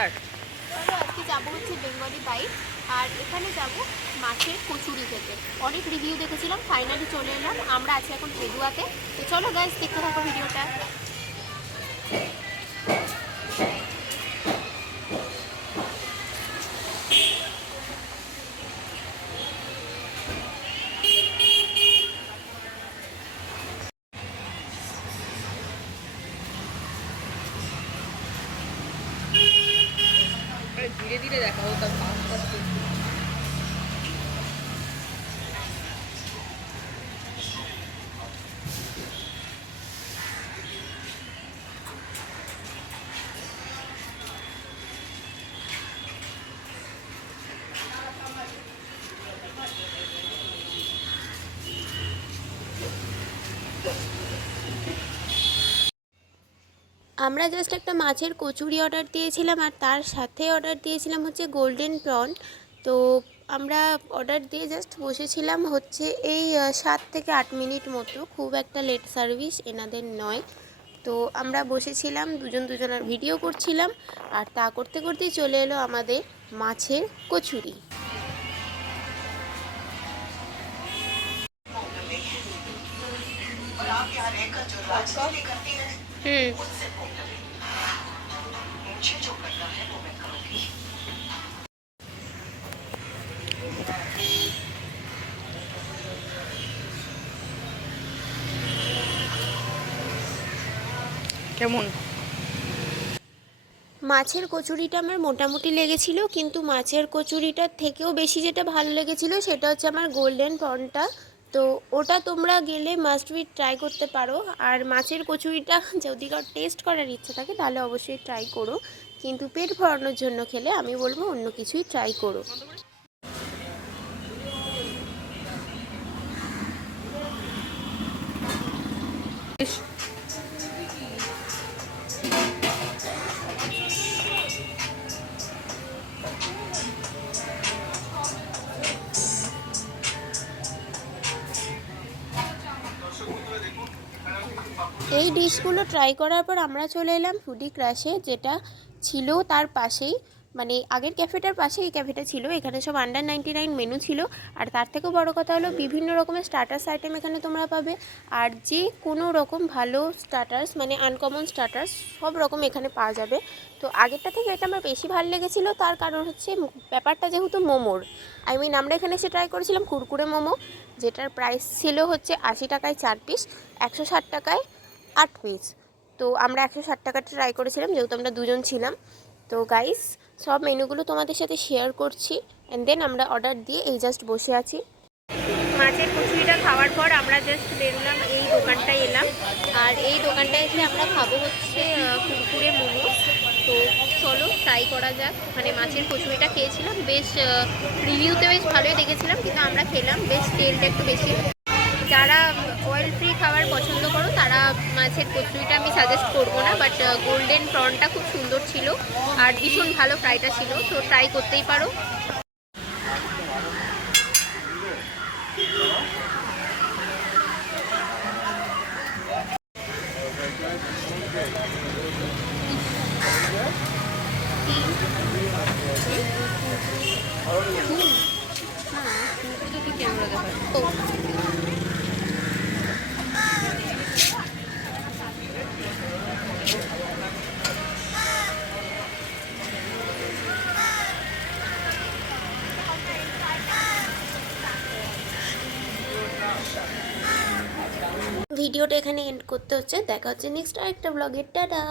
Start চলো, আজকে যাব হচ্ছে বেঙ্গলি বাইক আর এখানে যাব মাছের কচুরি খেতে। অনেক রিভিউ দেখেছিলাম ফাইনালি চলে এলাম, আমরা আছি এখন পেদুয়াতে তো চলো গাইজ দেখতে থাকো ভিডিওটা ধীরে ধীরে দেখা হোক আমরা জাস্ট একটা মাছের কচুরি অর্ডার দিয়েছিলাম আর তার সাথে অর্ডার দিয়েছিলাম হচ্ছে গোল্ডেন প্রন তো আমরা অর্ডার দিয়ে জাস্ট বসেছিলাম হচ্ছে এই সাত থেকে আট মিনিট মতো। খুব একটা লেট সার্ভিস এনাদের নয়। তো আমরা বসেছিলাম, দুজন দুজনের ভিডিও করছিলাম। আর তা করতে করতেই চলে এলো আমাদের মাছের কচুরি। কেমন? মাছের কচুরিটা আমার মোটামুটি লেগেছিল, কিন্তু মাছের কচুরিটার থেকেও বেশি যেটা ভালো লেগেছিল সেটা হচ্ছে আমার গোল্ডেন প্রনটা তো ওটা তোমরা গেলে মাস্ট বি ট্রাই করতে পারো। আর মাছের কচুরিটা যদি কারও টেস্ট করার ইচ্ছা থাকে, তাহলে অবশ্যই ট্রাই করো। কিন্তু পেট ভরানোর জন্য খেলে আমি বলব অন্য কিছুই ট্রাই করো। এই ডিশগুলো ট্রাই করার পর আমরা চলে এলাম ফুডি ক্রাশে যেটা ছিল তার পাশেই মানে আগের ক্যাফেটার পাশে এই ক্যাফেটা ছিল। এখানে সব আন্ডার নাইনটি নাইন মেনু ছিল। আর তার থেকেও বড় কথা হলো, বিভিন্ন রকমের স্টার্টার্স আইটেম এখানে তোমরা পাবে। আর যে কোনো রকম ভালো স্টার্টার্স মানে আনকমন স্টার্টার্স সব রকম এখানে পাওয়া যাবে। তো আগেরটা থেকে এটা আমার বেশি ভালো লেগেছিল। তার কারণ হচ্ছে, ব্যাপারটা যেহেতু মোমোর। আই মিন আমরা এখানে এসে ট্রাই করেছিলাম কুরকুরে মোমো, যেটার প্রাইস ছিল হচ্ছে আশি টাকায় চার পিস একশো ষাট টাকায় আট পিস তো আমরা একশো ষাট টাকাটা ট্রাই করেছিলাম, যেহেতু আমরা দুজন ছিলাম। তো গাইস সব মেনুগুলো তোমাদের সাথে শেয়ার করছি অ্যান্ড দেন আমরা অর্ডার দিয়ে এই জাস্ট বসে আছি। মাছের কচুরিটা খাওয়ার পর আমরা জাস্ট বেরোলাম, এই দোকানটায় এলাম। আর এই দোকানটায় এসে আমরা খাব হচ্ছে কুরকুরে মোমো তো চলো ট্রাই করা যাক। মানে মাছের কচুরিটা খেয়েছিলাম, বেশ রিভিউতে বেশ ভালোই দেখেছিলাম, কিন্তু আমরা খেলাম, বেশ তেলটা একটু বেশি। যারা অয়েল ফ্রি খাবার পছন্দ করো, তারা মাছের কচুরিটা আমি সাজেস্ট করব না বাট গোল্ডেন প্রনটা খুব সুন্দর ছিল আর ভীষণ ভালো ফ্রাইটা ছিল তো ট্রাই করতেই পারো ক্যামেরা দেখা ভিডিওটা এখানে এন্ড করতে হচ্ছে। দেখা হচ্ছে নেক্সট আরেকটা ব্লগের টাটা!